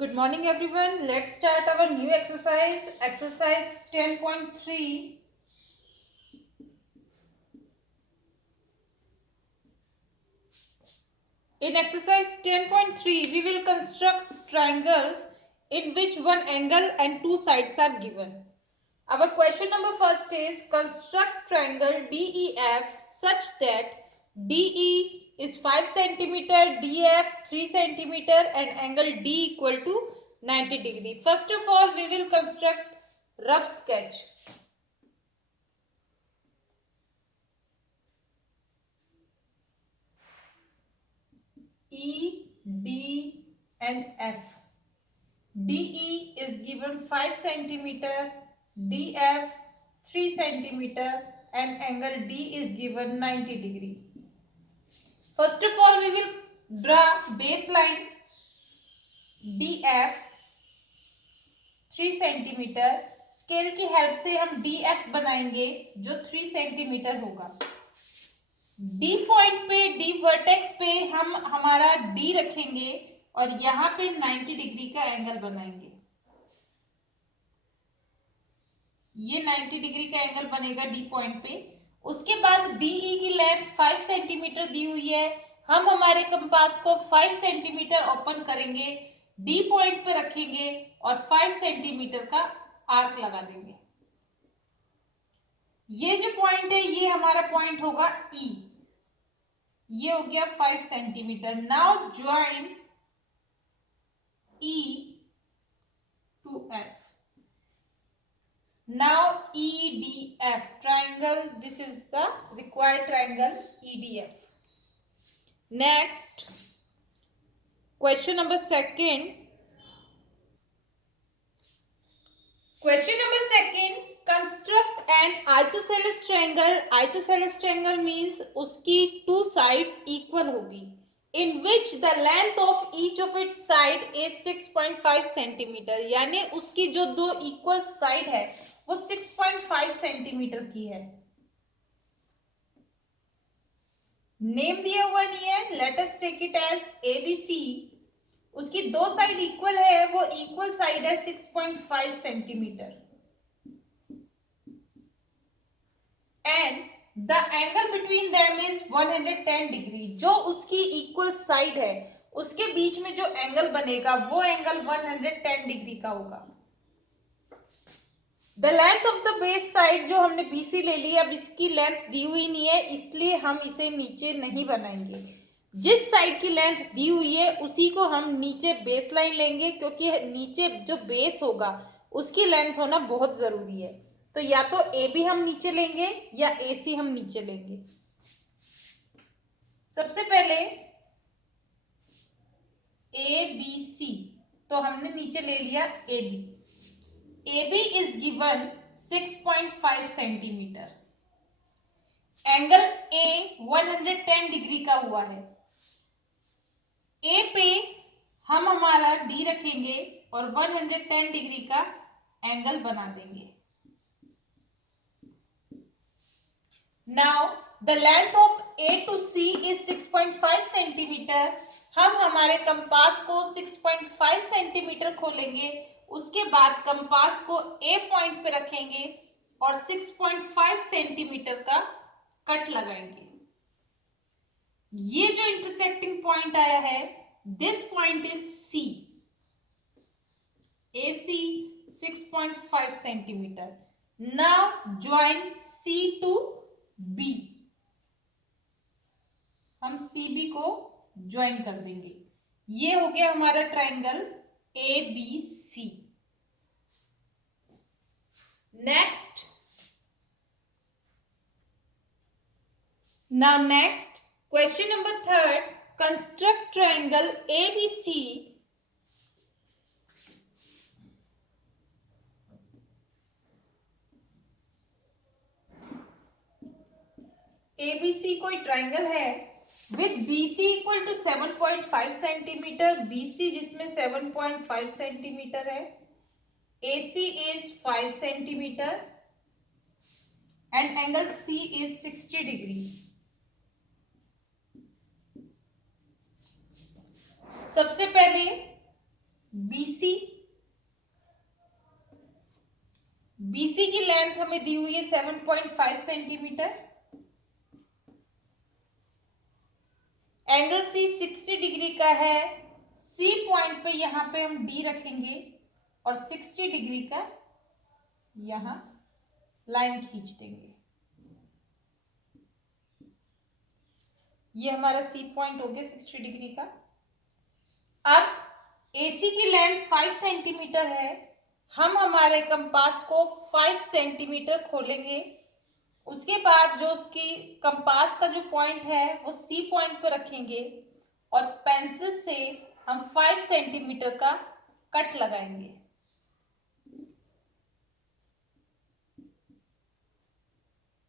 Good morning, everyone. Let's start our new exercise, exercise 10.3. In exercise 10.3, we will construct triangles in which one angle and two sides are given. Our question number first is construct triangle DEF such that DE is 5 centimeter, DF 3 centimeter and angle D equal to 90 degree. First of all, we will construct rough sketch. E, D and F. DE is given 5 centimeter, DF 3 centimeter and angle D is given 90 degree. First of all, we will draw baseline DF 3 centimetre. Scale की help से हम DF बनाएंगे जो 3 centimetre होगा. D point पे, D vertex पे हम हमारा D रखेंगे और यहाँ पे 90 डिग्री का एंगल बनाएंगे. ये 90 डिग्री का एंगल बनेगा D पॉइंट पे. उसके बाद DE की लेंथ 5 सेंटीमीटर दी हुई है. हम हमारे कंपास को 5 सेंटीमीटर ओपन करेंगे, D पॉइंट पे रखेंगे और 5 सेंटीमीटर का आर्क लगा देंगे. ये जो पॉइंट है ये हमारा पॉइंट होगा E. ये हो गया 5 centimetre. Now join E to F. Now EDF triangle. This is the required triangle EDF. Next, question number second. Question number second. Construct an isosceles triangle. Isosceles triangle means उसकी two sides equal होगी. In which the length of each of its side is 6.5 centimetre. यानी उसकी जो दो equal side है वो 6.5 centimetre की है. नेम दिया हुआ नहीं है. Let us take it as ABC. उसकी दो साइड इक्वल है, वो इक्वल साइड है 6.5 centimetre. And the angle between them is 110 degree. जो उसकी इक्वल साइड है उसके बीच में जो एंगल बनेगा वो एंगल 110 डिग्री का होगा. The length of the base side जो हमने BC ले ली, अब इसकी लेंथ दी हुई नहीं है इसलिए हम इसे नीचे नहीं बनाएंगे. जिस साइड की लेंथ दी हुई है उसी को हम नीचे बेस लाइन लेंगे, क्योंकि नीचे जो बेस होगा उसकी लेंथ होना बहुत जरूरी है. तो या तो AB हम नीचे लेंगे या AC हम नीचे लेंगे. सबसे पहले ABC तो हमने नीचे ले लिया AB. AB is given 6.5 centimetre. Angle A 110 degree का हुआ है. A पे हम हमारा D रखेंगे और 110 डिग्री का एंगल बना देंगे. Now the length of A to C is 6.5 centimetre. हम हमारे कंपास को 6.5 सेंटीमीटर खोलेंगे. उसके बाद कंपास को A पॉइंट पे रखेंगे और 6.5 सेंटीमीटर का कट लगाएंगे. ये जो इंटरसेक्टिंग पॉइंट आया है, this point is C. AC 6.5 centimetre. Now join C to B. हम CB को ज्वाइन कर देंगे. ये हो गया हमारा triangle ABC. Next. Now next, question number third. Construct triangle ABC. ABC कोई ट्राइंगल है with BC equal to 7.5 centimetre. BC जिसमें 7.5 सेंटीमीटर है. AC is 5 centimetre and angle C is 60 degree. सबसे पहले BC BC की लेंथ हमें दी हुई है 7.5 सेंटीमीटर। एंगल C 60 डिग्री का है। C पॉइंट पे यहाँ पे हम D रखेंगे और 60 डिग्री का यहाँ लाइन खींच देंगे। ये हमारा C पॉइंट हो गया 60 डिग्री का। अब AC की लेंथ 5 सेंटीमीटर है। हम हमारे कंपास को 5 सेंटीमीटर खोलेंगे। उसके बाद जो उसकी कंपास का जो पॉइंट है वो C पॉइंट पर रखेंगे और पेंसिल से हम 5 सेंटीमीटर का कट लगाएंगे।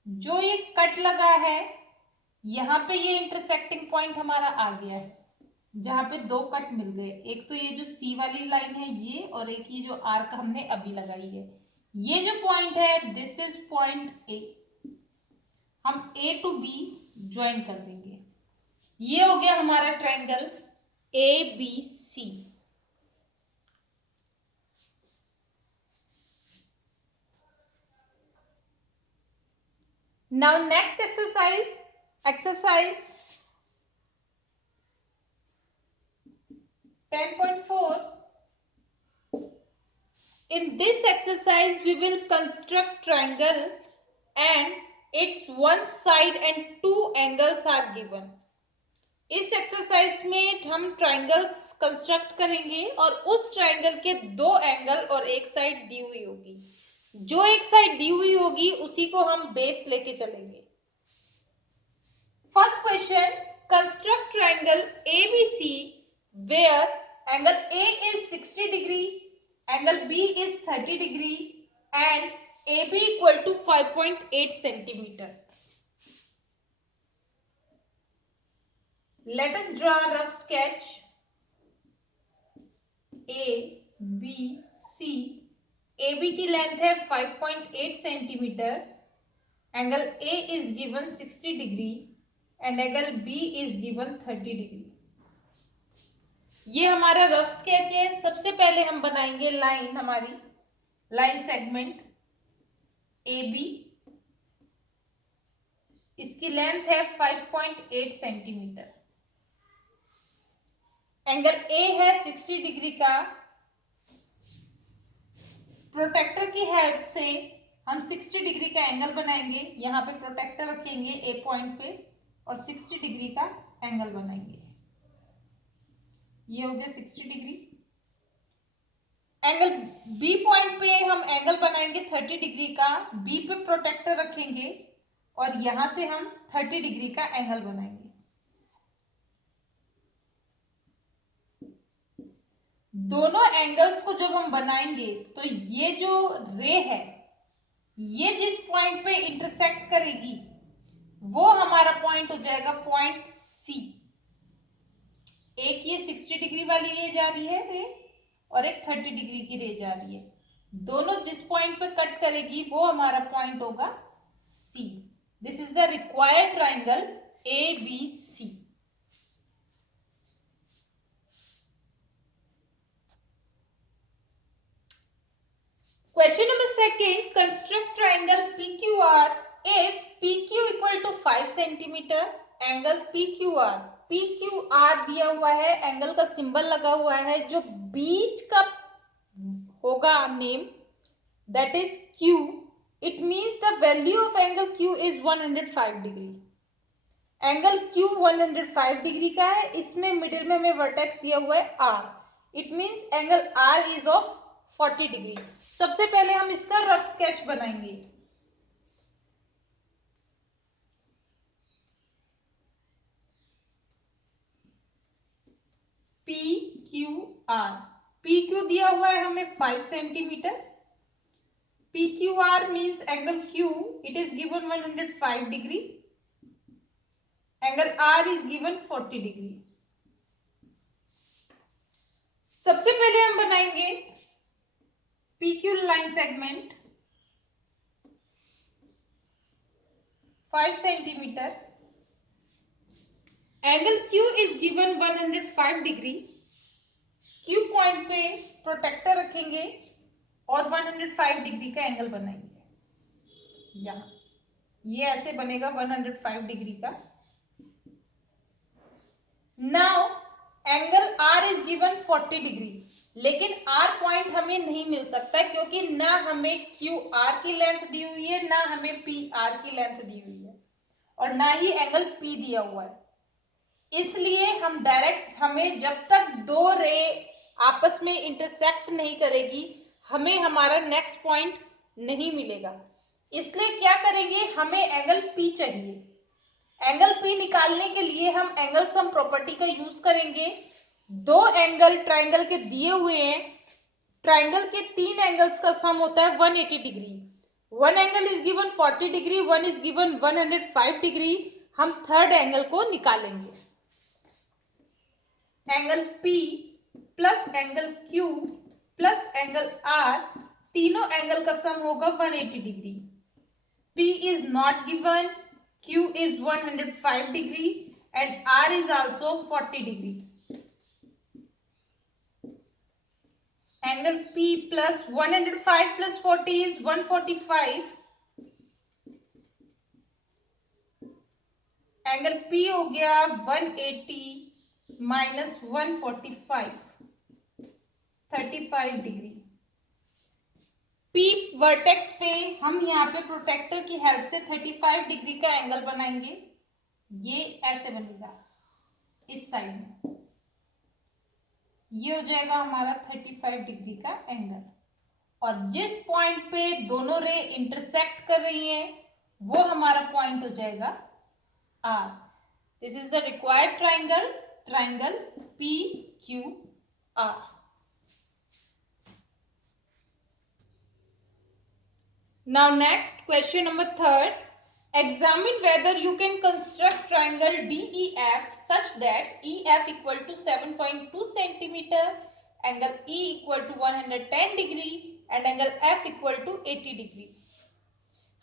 जो ये कट लगा है यहाँ पे ये इंटरसेक्टिंग पॉइंट हमारा आ गया है, जहां पे दो कट मिल गए। एक तो ये जो सी वाली लाइन है ये, और एक ये जो आर्क हमने अभी लगाई है। ये जो पॉइंट है दिस इज पॉइंट ए। हम ए टू बी ज्वाइन कर देंगे। ये हो गया हमारा triangle A B C. Now next exercise 10.4. In this exercise, we will construct triangle and its one side and two angles are given. इस exercise में हम ट्रायंगल्स कंस्ट्रक्ट करेंगे और उस ट्रायंगल के दो एंगल और एक साइड दी हुई होगी। जो एक साइड दी हुई होगी उसी को हम बेस लेके चलेंगे। First question, construct triangle ABC where angle A is 60 degree, angle B is 30 degree and AB equal to 5.8 centimeter. Let us draw a rough sketch. A, B, C. AB की length है 5.8 centimetre. Angle A is given 60 degree and angle B is given 30 degree. ये हमारा rough sketch है। सबसे पहले हम बनाएंगे line, हमारी लाइन सेगमेंट AB। इसकी लेंथ है 5.8 सेंटीमीटर। एंगल A है 60 डिग्री का। प्रोटेक्टर की हेल्प से हम 60 डिग्री का एंगल बनाएंगे। यहाँ पे प्रोटेक्टर रखेंगे A पॉइंट पे और 60 डिग्री का एंगल बनाएंगे। ये हो गया 60 डिग्री। एंगल B पॉइंट पे हम एंगल बनाएंगे 30 डिग्री का। B पे प्रोटेक्टर रखेंगे और यहां से हम 30 डिग्री का एंगल बनाएंगे। दोनों एंगल्स को जब हम बनाएंगे तो ये जो रे है ये जिस पॉइंट पे इंटरसेक्ट करेगी वो हमारा पॉइंट हो जाएगा पॉइंट C। एक ये 60 डिग्री वाली रे जा रही है रे और एक 30 डिग्री की रे जा रही है। दोनों जिस पॉइंट पे कट करेगी वो हमारा पॉइंट होगा C। This is the required triangle ABC। Question number 2, construct triangle PQR if PQ equal to 5 centimeter, angle PQR। PQR दिया हुआ है, एंगल का सिंबल लगा हुआ है, जो बीच का होगा name that is Q। It means the value of angle Q is 105 degree. Angle Q 105 degree का है। इसमें मिडिल में हमें वर्टेक्स दिया हुआ है R। It means angle R is of 40 degree. सबसे पहले हम इसका रफ स्केच बनाएंगे। PQR, PQ दिया हुआ है हमें 5 centimetre. PQR means angle Q it is given 105 degree. Angle R is given 40 degree. सबसे पहले हम बनाएंगे PQ line segment 5 centimetre. Angle Q is given 105 degree. Q point पे प्रोटेक्टर रखेंगे और 105 डिग्री का एंगल बनाएंगे। यहाँ ये ऐसे बनेगा 105 डिग्री का। Now angle R is given 40 degree, लेकिन आर पॉइंट हमें नहीं मिल सकता क्योंकि ना हमें क्यू आर की लेंथ दी हुई है, ना हमें पी आर की लेंथ दी हुई है, और ना ही एंगल पी दिया हुआ है। इसलिए हम डायरेक्ट, हमें जब तक दो रे आपस में इंटरसेक्ट नहीं करेगी, हमें हमारा नेक्स्ट पॉइंट नहीं मिलेगा। इसलिए क्या करेंगे, हमें एंगल पी चाहिए। एंगल पी निकालने के लिए हम एंगल सम प्रॉपर्टी का यूज करेंगे। दो एंगल ट्राइंगल के दिए हुए हैं, ट्राइंगल के तीन एंगल्स का सम होता है 180 degree. One angle is given 40 degree, one is given 105 degree. हम थर्ड एंगल को निकालेंगे। Angle P plus angle Q plus angle R, तीनों एंगल का सम होगा 180 degree. P is not given, Q is 105 degree and R is also 40 degree. Angle P plus 105 plus 40 is 145. Angle P हो गया 180 minus 145, 35 degree. P vertex पे हम यहाँ पे protector की हेल्प से 35 डिग्री का एंगल बनाएंगे। ये ऐसे बनेगा इस साइड में, ये हो जाएगा हमारा 35 डिग्री का एंगल। और जिस पॉइंट पे दोनों रे इंटरसेक्ट कर रही हैं वो हमारा पॉइंट हो जाएगा R. This is the required triangle, triangle PQR. Now next, question number 3. Examine whether you can construct triangle DEF such that EF equal to 7.2 centimeter, angle E equal to 110 degree and angle F equal to 80 degree.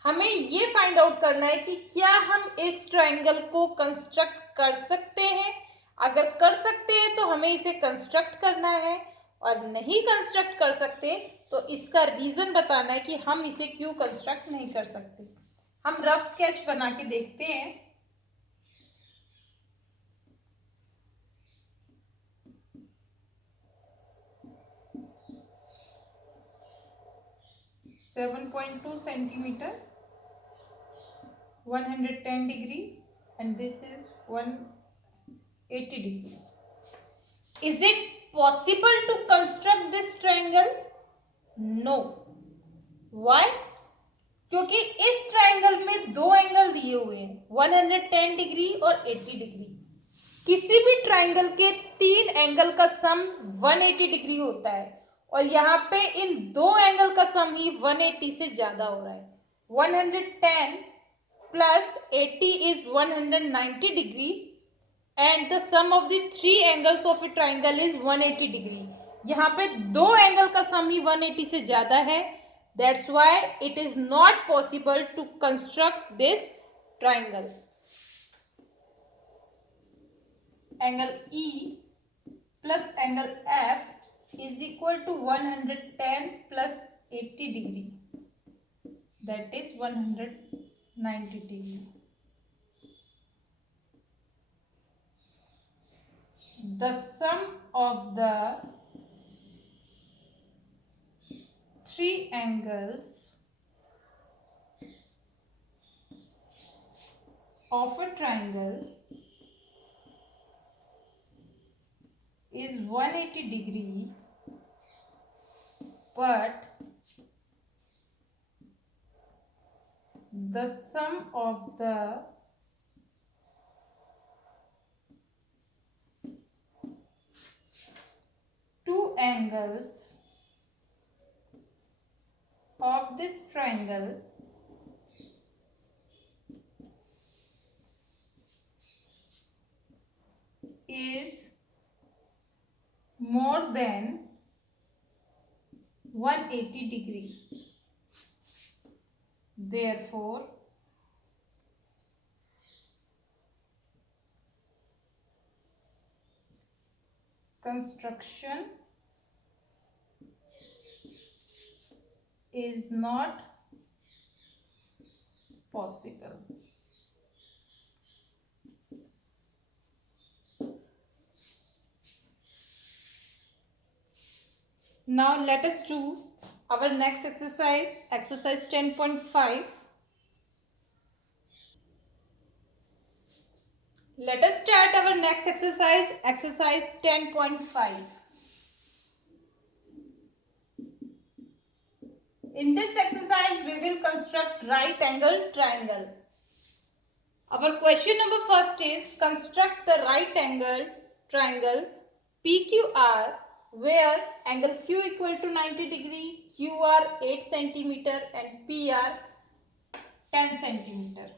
हमें ये find out करना है कि क्या हम इस triangle को construct कर सकते हैं। अगर कर सकते हैं तो हमें इसे कंस्ट्रक्ट करना है, और नहीं कंस्ट्रक्ट कर सकते तो इसका रीजन बताना है कि हम इसे क्यों कंस्ट्रक्ट नहीं कर सकते। हम रफ स्केच बना के देखते हैं। Seven 7.2 centimetre, 110 degree and this is 180 degree. Is it possible to construct this triangle? No. Why? क्योंकि इस ट्राइंगल में दो एंगल दिए हुए हैं, 110 डिग्री और 80 डिग्री। किसी भी ट्राइंगल के तीन एंगल का सम 180 डिग्री होता है, और यहाँ पे इन दो एंगल का सम ही 180 से ज्यादा हो रहा है। 110 plus 80 is 190 degree and the sum of the three angles of a triangle is 180 degree. यहाँ पे दो एंगल का सम ही 180 से ज्यादा है। That's why it is not possible to construct this triangle. Angle E plus angle F is equal to 110 plus 80 degree. That is 190 degree. The sum of the three angles of a triangle is 180 degree, but the sum of the two angles of this triangle is more than 180 degree. Therefore, construction is not possible. Now let us do our next exercise, exercise 10.5. Let us start our next exercise, exercise 10.5. In this exercise, we will construct right angle triangle. Our question number first is construct the right angle triangle PQR where angle Q equal to 90 degree, QR 8 centimeter and PR 10 centimeter.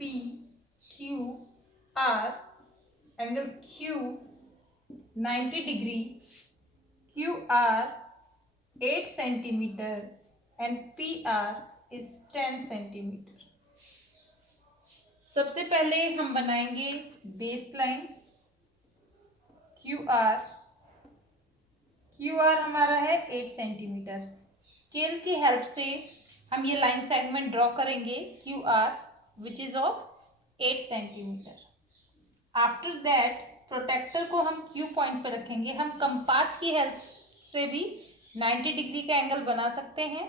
PQR angle Q 90 degree, QR 8 centimeter and PR is 10 centimeter. सबसे पहले हम बनाएंगे base line QR हमारा है 8 centimetre. Scale की help से हम ये लाइन सेगमेंट ड्रॉ करेंगे QR which is of 8 centimetre. After that protractor को हम Q पॉइंट पर रखेंगे। हम कंपास की हेल्प से भी 90 डिग्री का एंगल बना सकते हैं।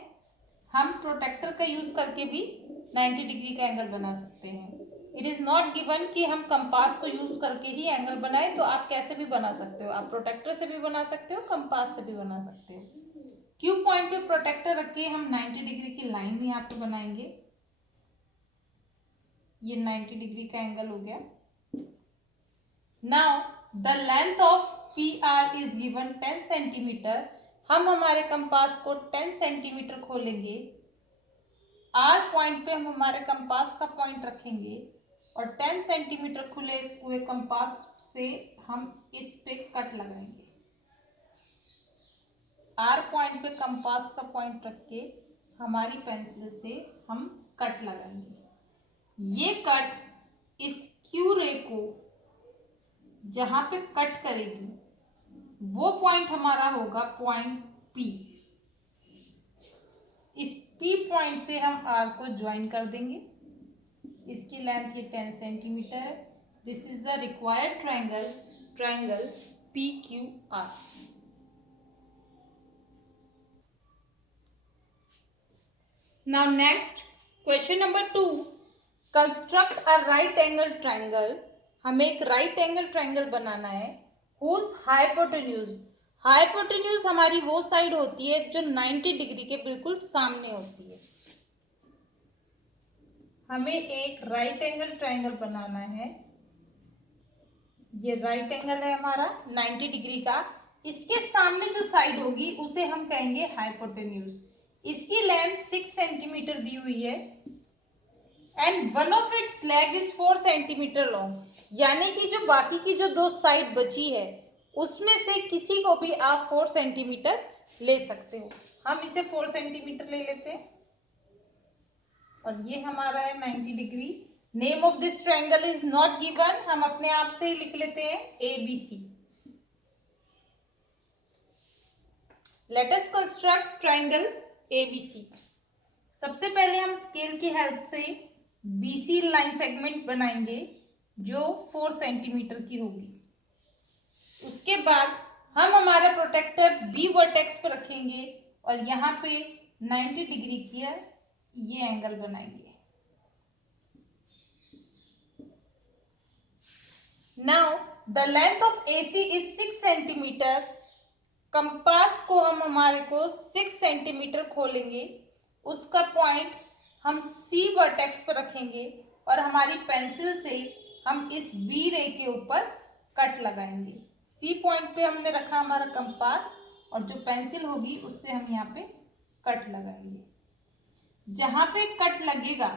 हम प्रोटेक्टर का यूज करके भी 90 डिग्री का एंगल बना सकते हैं। इट इज नॉट गिवन कि हम कंपास को यूज करके ही एंगल बनाए, तो आप कैसे भी बना सकते हो। आप प्रोटेक्टर से भी बना सकते हो, कंपास से भी बना सकते हो। Q पॉइंट पे प्रोटेक्टर रख के हम 90 डिग्री की लाइन यहाँ पे बनाएंगे। ये 90 डिग्री का एंगल हो गया। Now the length of PR is given 10 centimetre. हम हमारे कंपास को 10 सेंटीमीटर खोलेंगे। R पॉइंट पे हम हमारे कंपास का पॉइंट रखेंगे और 10 सेंटीमीटर खुले हुए कंपास से हम इस पे कट लगाएंगे। R पॉइंट पे कंपास का पॉइंट रख के हमारी पेंसिल से हम कट लगाएंगे। ये कट इस Q रे को जहां पे कट करेगी वो पॉइंट हमारा होगा पॉइंट P। इस P पॉइंट से हम R को ज्वाइन कर देंगे। इसकी लेंथ ये 10 सेंटीमीटर है। This is the required triangle PQR। Now next question number 2, construct a right angle triangle. हमें एक राइट एंगल ट्रायंगल बनाना है हुज हाइपोटेन्यूज हमारी वो साइड होती है जो 90 डिग्री के बिल्कुल सामने होती है। हमें एक राइट एंगल ट्रायंगल बनाना है। ये राइट एंगल है हमारा 90 डिग्री का। इसके सामने जो साइड होगी उसे हम कहेंगे हाइपोटेन्यूज। इसकी लेंथ 6 सेंटीमीटर दी हुई है and one of its leg is 4 centimetre long. यानी कि जो बाकी की जो दो साइड बची है उसमें से किसी को भी आप 4 सेंटीमीटर ले सकते हो। हम इसे 4 सेंटीमीटर ले लेते हैं और ये हमारा है 90 degree. Name of this triangle is not given, हम अपने आप से ही लिख लेते हैं ABC। Let us construct triangle ABC। सबसे पहले हम स्केल की हेल्प से BC लाइन सेगमेंट बनाएंगे जो 4 सेंटीमीटर की होगी। उसके बाद हम हमारा प्रोटेक्टर B वर्टेक्स पर रखेंगे और यहाँ पे 90 डिग्री की ये एंगल बनाएंगे। Now the length of AC is 6 centimetre. Compass को हम हमारे को 6 सेंटीमीटर खोलेंगे। उसका पॉइंट हम C वर्टेक्स पर रखेंगे और हमारी पेंसिल से हम इस B रे के ऊपर कट लगाएंगे। C पॉइंट पे हमने रखा हमारा कंपास और जो पेंसिल होगी उससे हम यहाँ पे कट लगाएंगे। जहां पे कट लगेगा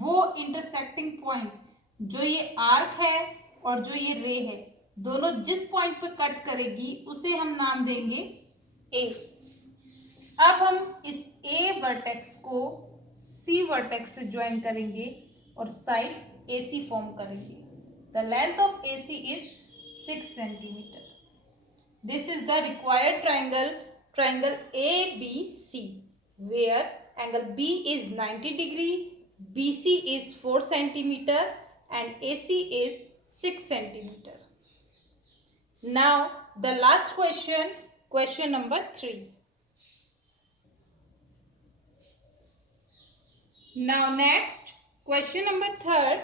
वो इंटरसेक्टिंग पॉइंट जो ये आर्क है और जो ये रे है, दोनों जिस पॉइंट पे कट करेगी उसे हम नाम देंगे A। अब हम इस A वर्टेक्स को C वर्टेक्स से ज्वाइन करेंगे और साइड AC फॉर्म करेंगे. The length of AC is 6 centimeter. This is the required triangle ABC, where angle B is 90 degree, BC is 4 centimeter and AC is 6 centimeter. Now the last question number 3. Now next, question number 3.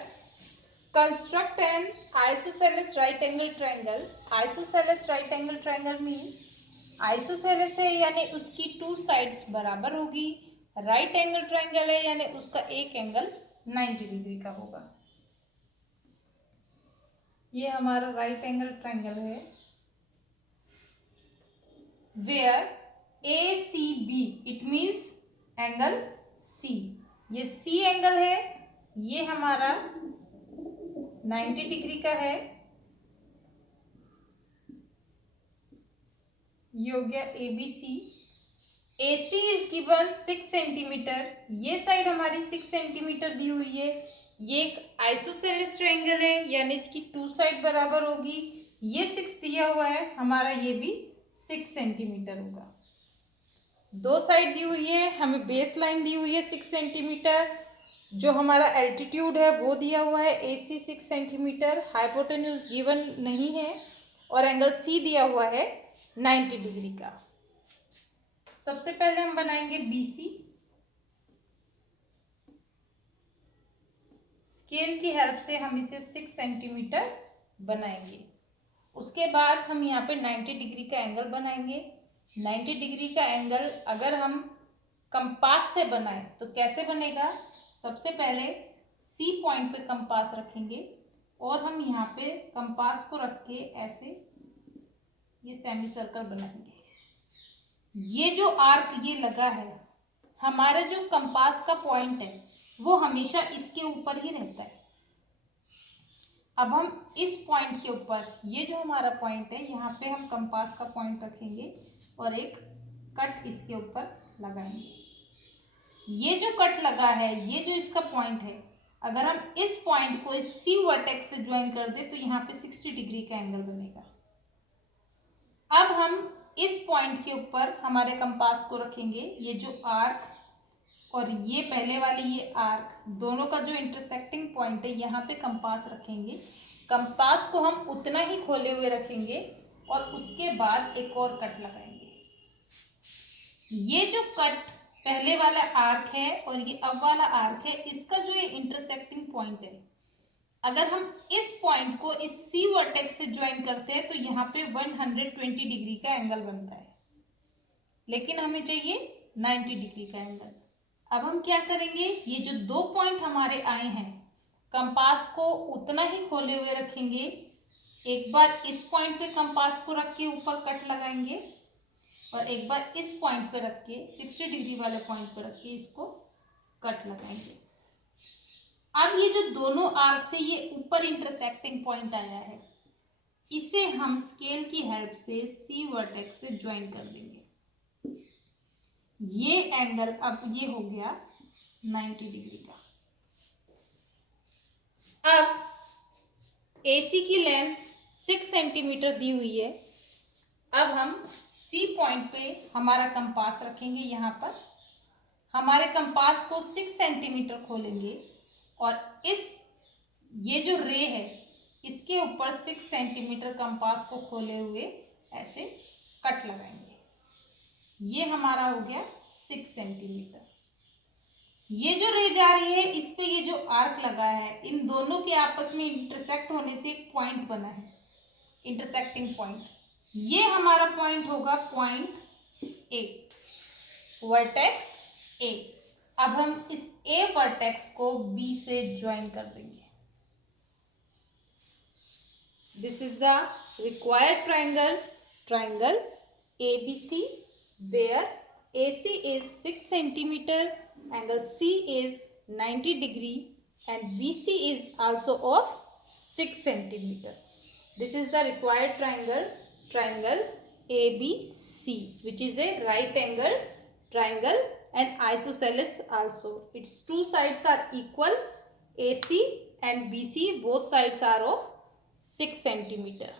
Construct an isosceles right angle triangle. Isosceles right angle triangle means isosceles है यानी उसकी 2 sides बराबर होगी. Right angle triangle है यानी उसका एक angle 90 degree का होगा. ये हमारा राइट एंगल ट्राइंगल है. Where ACB it means angle C. ये C एंगल है, ये हमारा 90 डिग्री का है. ये हो गया ABC. AC is given 6 centimetre. ये साइड हमारी 6 सेंटीमीटर दी हुई है. ये एक आइसोसेलेस ट्रायंगल है यानी इसकी 2 साइड बराबर होगी. ये 6 दिया हुआ है हमारा, ये भी 6 सेंटीमीटर होगा. 2 साइड दी हुई है, हमें बेस लाइन दी हुई है 6 सेंटीमीटर. जो हमारा एल्टीट्यूड है वो दिया हुआ है AC 6 सेंटीमीटर. हाइपोटेन्यूज गिवन नहीं है और एंगल C दिया हुआ है 90 डिग्री का. सबसे पहले हम बनाएंगे BC. स्केल की हेल्प से हम इसे 6 सेंटीमीटर बनाएंगे. उसके बाद हम यहाँ पे 90 डिग्री का एंगल बनाएंगे. 90 डिग्री का एंगल अगर हम कंपास से बनाएं तो कैसे बनेगा? सबसे पहले C पॉइंट पे कंपास रखेंगे और हम यहाँ पे कंपास को रख के ऐसे ये सेमी सर्कल बनाएंगे. ये जो आर्क ये लगा है, हमारा जो कंपास का पॉइंट है वो हमेशा इसके ऊपर ही रहता है. अब हम इस पॉइंट के ऊपर, ये जो हमारा पॉइंट है, यहाँ पे हम कंपास का पॉइंट रखेंगे और एक कट इसके ऊपर लगाएंगे. ये जो कट लगा है, ये जो इसका पॉइंट है, अगर हम इस पॉइंट को इस C वर्टेक्स से ज्वाइन कर दे तो यहाँ पे 60 डिग्री का एंगल बनेगा. अब हम इस पॉइंट के ऊपर हमारे कंपास को रखेंगे. ये जो आर्क और ये पहले वाली ये आर्क, दोनों का जो इंटरसेक्टिंग पॉइंट है, यहाँ पे कंपास रखेंगे. कंपास को हम उतना ही खोले हुए रखेंगे और उसके बाद एक और कट लगाएंगे. ये जो कट पहले वाला आर्क है और ये अब वाला आर्क है, इसका जो ये इंटरसेक्टिंग पॉइंट है, अगर हम इस पॉइंट को इस C वर्टेक्स से ज्वाइन करते हैं तो यहाँ पे 120 डिग्री का एंगल बनता है. लेकिन हमें चाहिए 90 डिग्री का एंगल. अब हम क्या करेंगे? ये जो 2 पॉइंट हमारे आए हैं, कंपास को उतना ही खोले हुए रखेंगे. एक बार इस पॉइंट पे कंपास को रख के ऊपर कट लगाएंगे और एक बार इस पॉइंट पे रख के 60 डिग्री वाले पॉइंट पे रख के इसको कट लगाएंगे. अब ये जो दोनों आर्क से ये ऊपर इंटरसेक्टिंग पॉइंट आया है, इसे हम स्केल की हेल्प से C वर्टेक्स से ज्वाइन कर देंगे. ये एंगल अब ये हो गया 90 डिग्री का. अब AC की लेंथ 6 सेंटीमीटर दी हुई है. अब हम C पॉइंट पे हमारा कंपास रखेंगे. यहाँ पर हमारे कंपास को 6 सेंटीमीटर खोलेंगे और ये जो रे है इसके ऊपर 6 सेंटीमीटर कंपास को खोले हुए ऐसे कट लगाएंगे. ये हमारा हो गया 6 सेंटीमीटर. ये जो रे जा रही है, इस पे ये जो आर्क लगा है, इन दोनों के आपस में इंटरसेक्ट होने से एक पॉइंट बना है, इंटरसेक्टिंग पॉइंट. ये हमारा पॉइंट होगा पॉइंट A, वर्टेक्स A. अब हम इस A वर्टेक्स को B से ज्वाइन कर देंगे. This is the required triangle ABC, where AC is 6 centimeter, angle C is 90 degree and BC is also of 6 centimeter. This is the required triangle ABC, which is a right angle triangle and isosceles also. Its 2 sides are equal. AC and BC both sides are of 6 centimeter.